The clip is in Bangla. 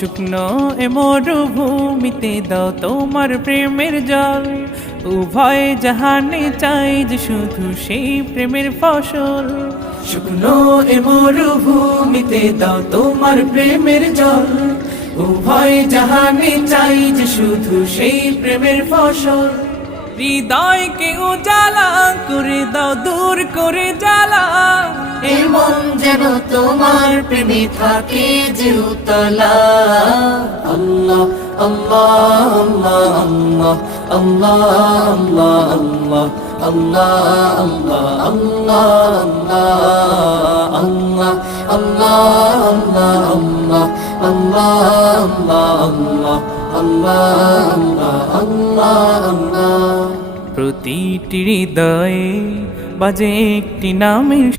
শুকনো এ মরুভূমিতে দাও তোমার প্রেমের জল, উভয় জাহানে চাই যে শুধু সেই প্রেমের ফসল। শুকনো এ মরুভূমিতে দাও তোমার প্রেমের জল, উভয় জাহানে চাই যে শুধু সেই প্রেমের ফসল। হৃদয়কে উজালা করে দাও, দূর করে জ্বালা, এই মন যেন তোমার প্রেমে থাকে যে উতলা। আল্লাহ আল্লাহ আল্লাহ আল্লাহ আল্লাহ আল্লাহ আল্লাহ আল্লাহ আল্লাহ আল্লাহ আল্লাহ আল্লাহ আল্লাহ আল্লাহ। প্রতিটি হৃদয়ে বাজে একটি নামের